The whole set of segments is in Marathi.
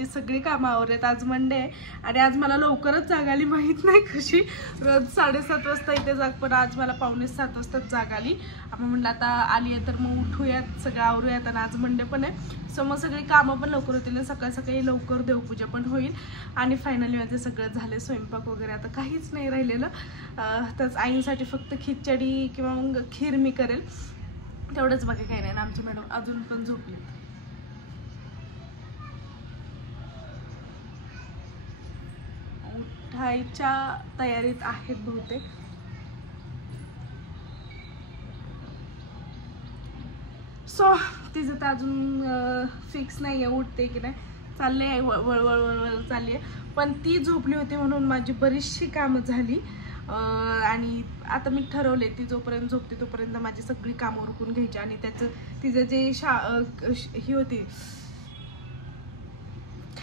माझी सगळी कामं आवरलेत. आज मंडे आहे आणि आज मला लवकरच जाग आली, माहीत नाही कशी. रोज 7:30 वाजता इथे जाग, पण आज मला 6:45 वाजताच जाग आली. आपण म्हणलं आता आली आहे तर मग उठूयात, सगळं आवरूयात. आणि आज मंडे पण आहे, सो मग सगळी कामं पण लवकर होतील. सकाळी सकाळी लवकर देवपूजा पण होईल. आणि फायनली माझे सगळं झाले, स्वयंपाक वगैरे आता काहीच नाही राहिलेलं. तर आईंसाठी फक्त खिचडी किंवा मग खीर मी करेल, तेवढंच. बाकी काही नाही. आमची मॅडम अजून पण झोपली, उठायच्या तयारीत आहेत बहुतेक. सो तिचं तर अजून फिक्स नाही आहे उठते की नाही, चालले आहे वळवळ चालली आहे. पण ती झोपली होती म्हणून माझी बरीचशी कामं झाली. आणि आता मी ठरवले ती जोपर्यंत झोपते तोपर्यंत माझी सगळी कामं उरकून घ्यायची. आणि तिचं जे ही होती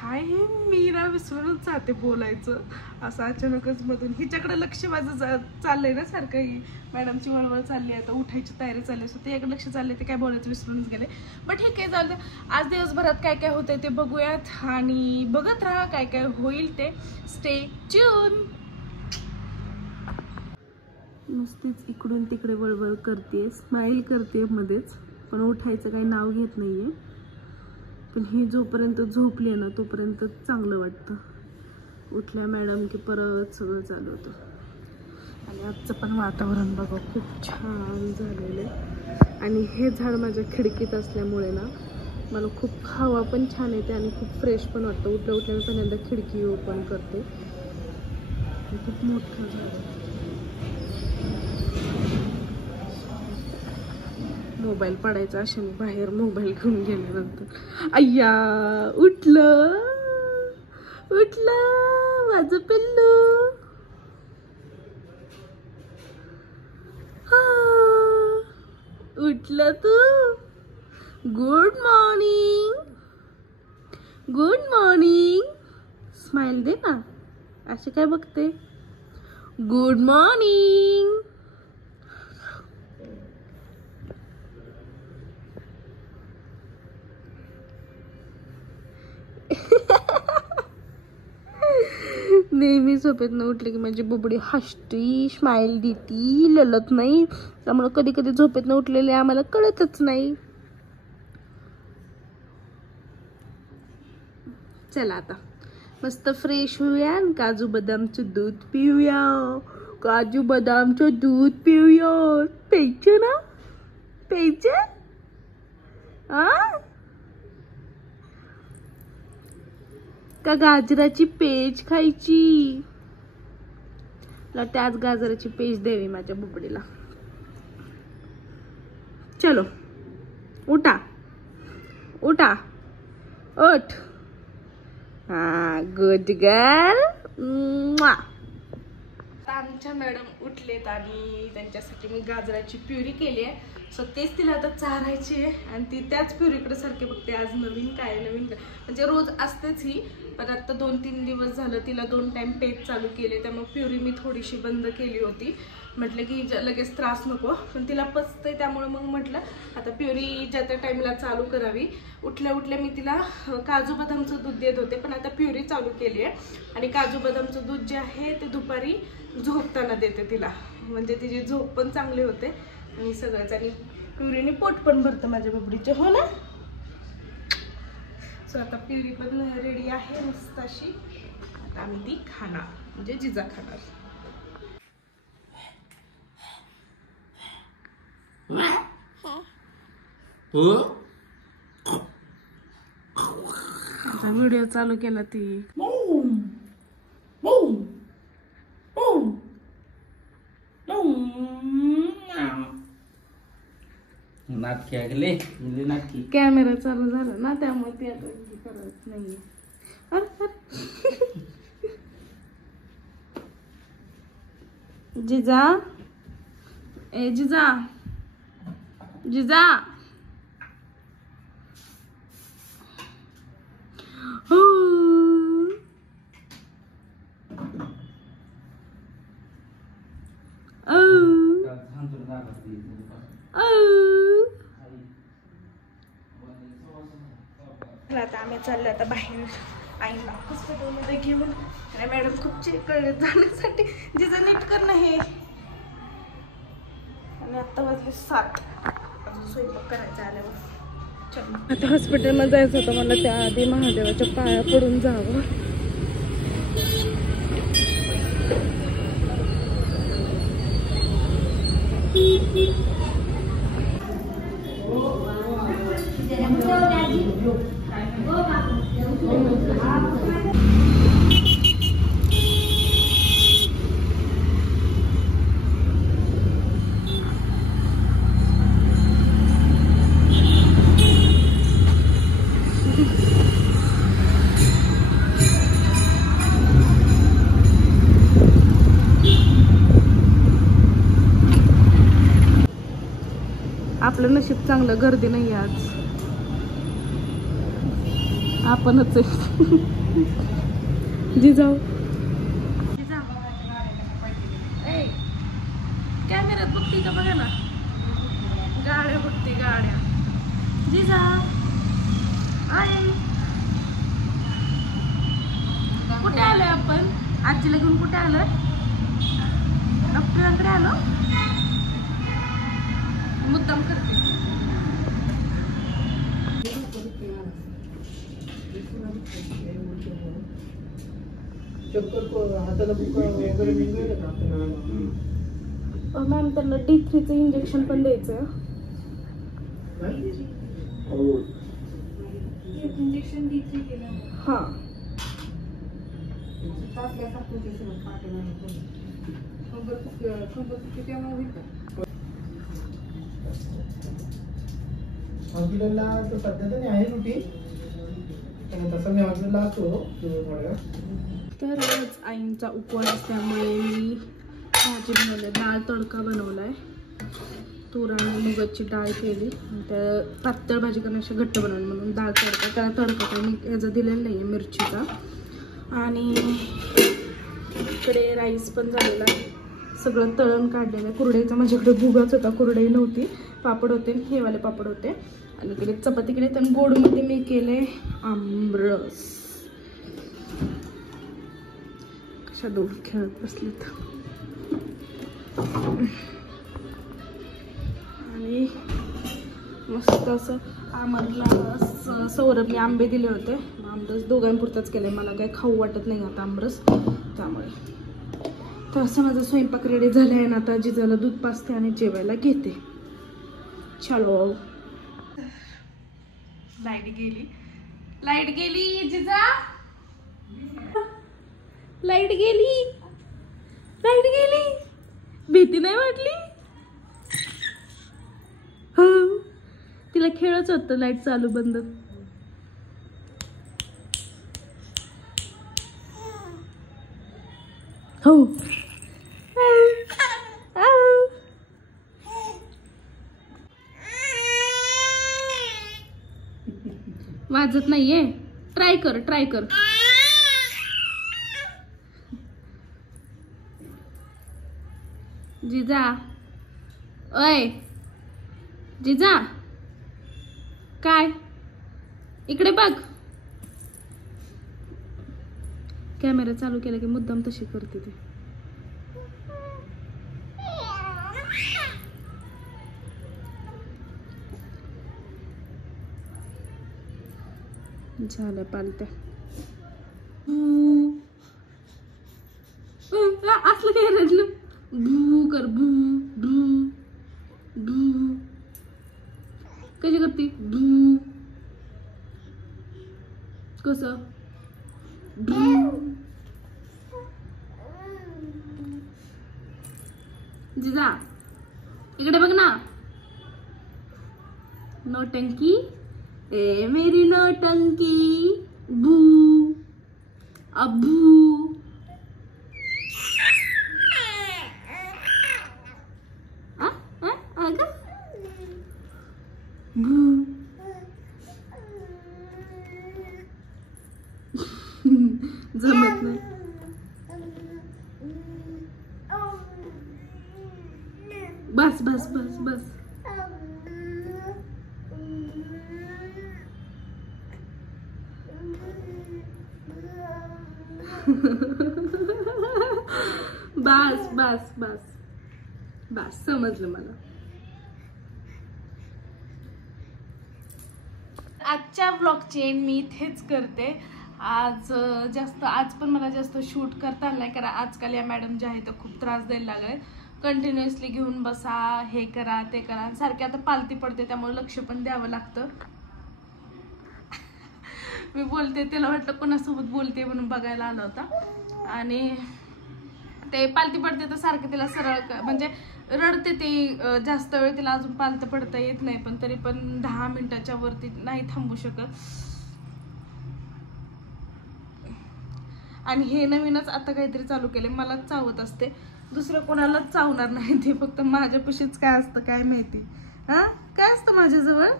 काय, मी ना विसरूनच जाते बोलायचं असं अचानकच मधून. हिच्याकडे लक्ष माझं चाललंय ना सारखं. ही मॅडमची वळवळ चालली आहे, आता उठायची तयारी चालली आहे, सो ते एक लक्ष चालले, ते काय बोलायचं विसरूनच गेले. बट हे काय झालं, आज दिवसभरात काय काय होतंय ते बघूयात आणि बघत राहा काय काय होईल ते. Stay tune. नुसतीच इकडून तिकडे वळवळ करते, स्माइल करते मध्येच, पण उठायचं काही नाव घेत नाहीये. पण ही जोपर्यंत झोपली ना तोपर्यंत चांगलं वाटतं. उठल्या मॅडम की परत सगळं चालू होतं. आणि आजचं पण वातावरण बघा खूप छान झालेलं आहे. आणि हे झाड माझ्या खिडकीत असल्यामुळे ना मला खूप हवा पण छान येते आणि खूप फ्रेश पण वाटतं. उठल्या उठल्या मी पहिल्यांदा खिडकी ओपन करते. खूप मोठं झाड आहे. मोबाईल पडायचा असे मी बाहेर मोबाईल घेऊन गेल्यानंतर. अय्या उठलं माझं पिल्लू. उठलं तू. Good morning. स्माइल दे ना, असे काय बघते. Good morning. नेहमी झोपेतनं उठले की माझी बुबडी हसती, स्माइल देती, ललत नाही. त्यामुळे कधी कधी झोपेतनं उठलेले आम्हाला कळतच नाही. चला आता मस्त फ्रेश होऊया आणि काजू बदामचं दूध पिऊया. प्यायचं ना, प्यायचं. का गाजराची पेज खायची. त्याच गाजराची पेज द्यावी माझ्या बुबडीला. चलो उठा उठ. हा गुड गर्ल. आमच्या मॅडम उठलेत आणि त्यांच्यासाठी मी गाजराची प्युरी केली आहे. सो तेच तिला आता चारायची आहे आणि ती त्याच प्युरीकडे सारखे बघते. आज नवीन काय म्हणजे रोज असतेच ही, पण आता 2-3 दिवस झालं तिला 2 टाइम पेज चालू केले, त्यामुळे प्युरी मी थोडीशी बंद केली होती. म्हटलं की लगेच त्रास नको, पण तिला पचतंय त्यामुळे मग म्हटलं आता प्युरी ज्या त्या टाइमला चालू करावी. उठल्या उठल्या मी तिला काजू बदामचं दूध देत होते, पण आता प्युरी चालू केली आहे. आणि काजू बदामचं दूध जे आहे ते दुपारी झोपताना देते तिला, म्हणजे तिची झोप पण चांगली होते आणि सगळंच. आणि प्युरीने पोट पण भरतं माझ्या बबडीचे, हो ना. सो आता प्युरी पण रेडी आहे मस्त अशी. आता आम्ही ती खाणार, म्हणजे जिजा खाणार. आता व्हिडिओ चालू केला ती. नाटकी ऐकले, नाटकी. कॅमेरा चालू झाला ना त्यामुळे ती आता करत नाहीये. जिजा, ए जिजा, जिजा. आता आम्ही आम्ही चाललो आता बाहेर आईला हॉस्पिटलमध्ये घेऊन. आणि मॅडम खूप चिडले जाण्यासाठी, जिचं नीट करणं हे. आणि आत्ता वाजले 7, अजून स्वयंपाक करायचा आल्यावर. चल आता हॉस्पिटलमध्ये जायचं होतं मला, त्याआधी महादेवाच्या पाया पडून जावं. आपलं नशीब चांगलं, गर्दी नाही आज. आपणच आहे. जिजाऊ कॅमेऱ्यात बघते का बघा ना, गाड्या बघते गाड्या. जिजा आई कुठे आलोय आपण? आजीला घेऊन कुठे आलोय? डॉक्टरांकडे आलो. मुद्दाम करते. मॅम त्यांना D3चं इंजेक्शन पण द्यायचं. इंजेक्शन D3 केलं. हां हॉस्पिटलला तर सध्या तरी आहे रुटीन, पण तसं मी हॉस्पिटलला असतो थोड्या. तर आज आईंचा उपवास असल्यामुळे मी भाजी बनवली, डाळ तडका बनवलाय. तूर आणि मुगाची डाळ केली. त्या पातळ भाजी करण्याची घट्ट बनवली म्हणून डाळ तडका. त्याला तडका काय मी ह्याचा दिलेला नाही आहे मिरचीचा. आणि इकडे राईस पण झालेला आहे, सगळं तळण काढलेलं आहे. कुरडईचा माझ्याकडे भुगाच होता, कुरडई नव्हती. पापड होते, हे वाले पापड होते. आणि इकडे चपाती केली. आणि गोडमध्ये मी केले आमरस. कशा दोन खेळत बसलेत. आणि मस्त असं आमरला सौरभने आंबे दिले होते. आमरस दोघांपुरताच केले, मला काही खाऊ वाटत नाही आता आमरस, त्यामुळे. तर असं माझा स्वयंपाक रेडी झाला आहे. आता जिजाला दूध पाजते आणि जेवायला घेते. चलो. लाईट गेली, लाईट गेली. जिजा लाईट गेली, लाईट गेली. भीती नाही वाटली? हो, तिला खेळच होतं लाईट चालू बंद. हो वाजत नाहीये. ट्राय कर, ट्राय कर. जिजा, ओय जिजा, काय इकडे बघ. कॅमेरा चालू केला की मुद्दाम तशी करते ती. झालं पालत्या. असलं काय रडलं? भू कर, भू भू भू. कशी करते भू? कसं भू? जिजा इकडे बघ ना. नौटंकी, ए मेरी नौटंकी. भू अबू. भू जमत नाही. बस बस बस बस. बस बस बस बस समजलं मला. आजच्या ब्लॉगची एंड मी इथेच करते. आज पण मला जास्त शूट करता आलं नाही, कारण आजकाल या मॅडम ज्या आहेत त्या खूप त्रास द्यायला लागले. कंटिन्युअसली घेऊन बसा, हे करा ते करा, सारखे आता पालती पडते त्यामुळे लक्ष पण द्यावं लागतं. मी बोलते, त्याला वाटलं कोणासोबत बोलते म्हणून बघायला आला होता. आणि ते पालती पडते तर सारखं तिला सरळ म्हणजे रडते ती. जास्त वेळ तिला अजून पालतं पडता येत नाही, पण तरी पण 10 मिनिटाच्या वरती नाही थांबू शकत. आणि हे नवीनच आता काहीतरी चालू केले, मलाच चावत असते, दुसरं कोणालाच चावणार नाही. ते फक्त माझ्यापाशीच काय असतं काय माहिती. हा काय असतं माझ्याजवळ,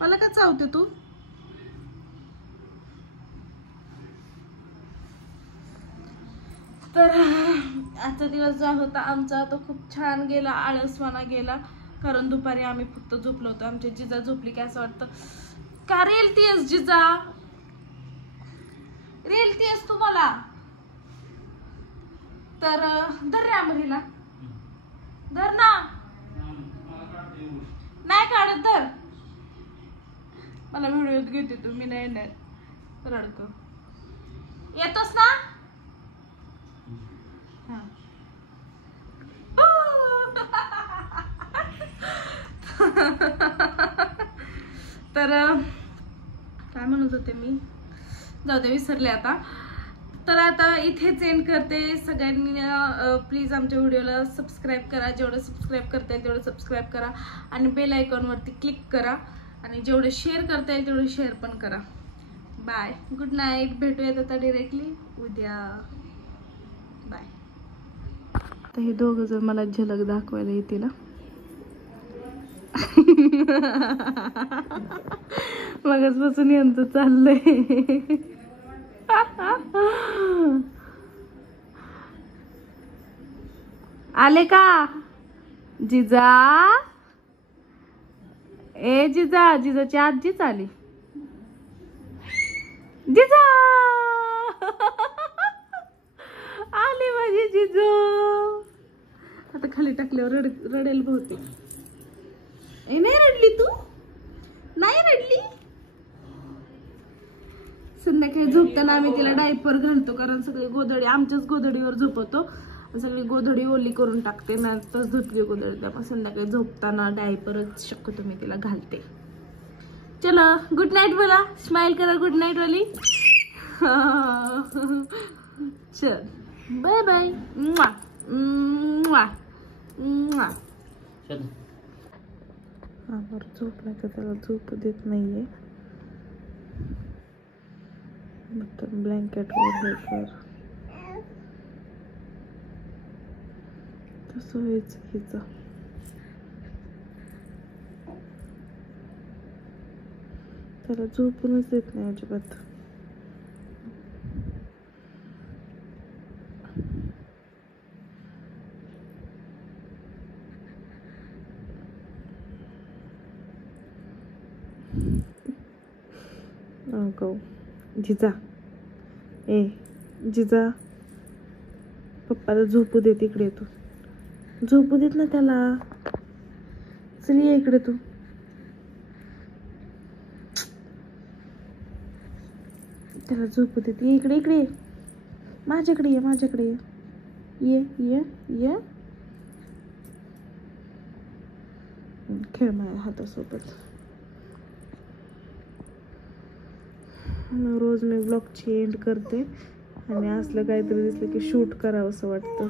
मला का चावते तू? तर आजचा दिवस जो होता आमचा तो खूप छान गेला, आळसवाना गेला. कारण दुपारी आम्ही फक्त झोपलो होतो. आमची जिजा झोपली की असं वाटतं का रेलतीयस जिजा, रेलतीयस तू मला. तर धर रे आमरीला, धर ना. नाही काढत, धर. मला व्हिडिओत घेते तू, मी नाही येणार. रडको येतोस ना. तर काय म्हणत होते मी, जाऊ दे विसरले आता. तर आता इथेच एंड करते. सगळ्यांनी प्लीज आमच्या व्हिडिओला सबस्क्राईब करा, जेवढं सबस्क्राईब करता येईल तेवढं सबस्क्राईब करा आणि बेल आयकॉनवरती क्लिक करा आणि जेवढे शेअर करता येईल तेवढे शेअर पण करा. Bye, good night. भेटूयात आता डायरेक्टली उद्या. बाय. आता हे दोघं जर मला झलक दाखवायला येतील. मगाचपासून यांचं चाललंय. आले का जिजा? ए जिजा, जिजाची आजीच आली. जिजा आली माझी जिजू. आता खाली टाकल्यावर रडेल बहुतेक. ए नाही रडली तू, नाही रडली. संध्याकाळी झोपताना आम्ही तिला डायपर घालतो, कारण सगळी गोधडी आमच्याच गोधडीवर झोपवतो. सगळी गोधडी ओली करून टाकते ना, आताच धुतली गोधडी, त्यामुळे संध्याकाळी झोपताना डायपरच शक्यतो मी तिला घालते. चलो गुड नाईट बोला, स्माइल करा गुड नाईट वाली. चल बाय बाय. आवर झोपला तर त्याला झोप देत नाहीये. ब्लँकेट वर हे कर, तसं व्हायचं हिचं. त्याला झोपूनच देत नाही अजिबात. गो जिजा, ए जिजा, पप्पाला झोपू दे. तिकडे तू झोपू देत ना त्याला. चल ये इकडे तू. त्याला झोपू देत. ये इकडे, इकडे माझ्याकडे ये, माझ्याकडे ये, ये ये. खेळ माझ्या हातासोबत. रोज मी ब्लॉगची एंड करते आणि असलं काहीतरी दिसलं की शूट करावं असं वाटतं.